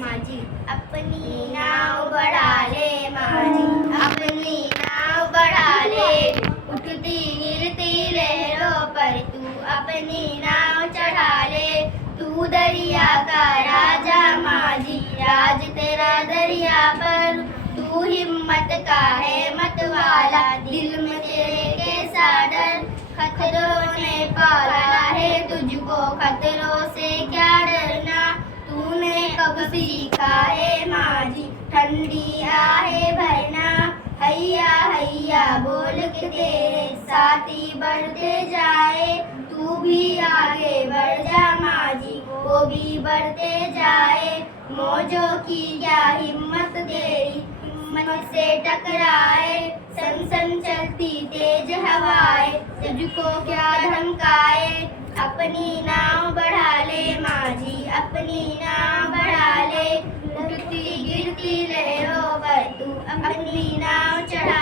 माझी, अपनी नाव बढ़ा ले माझी, अपनी नाव बढ़ा ले। उठती गिरती लहरों पर तू अपनी नाव चढ़ा ले। तू दरिया का राजा माझी, राज तेरा दरिया पर। तू हिम्मत का है मतवाला, दिल में तेरे कैसा डर। खतरों ने पाला है तुझको, खतरों से क्या डरना। तूने कब सीखा है माझी, ठंडी आहे भरना। हैया हैया बोल के तेरे साथी बढ़ते जाए। तू भी आगे बढ़ जा माझी, वो भी बढ़ते जाए। मौजों की क्या हिम्मत तेरी, हिम्मत से टकराए। सन सन चलती तेज हवाएं, तुझको क्या धमकाए। अपनी नाव बढ़ा ले माझी, अपनी नाव बढ़ा ले। उठती गिरती लहरों पर तू अपनी नाव चढ़ा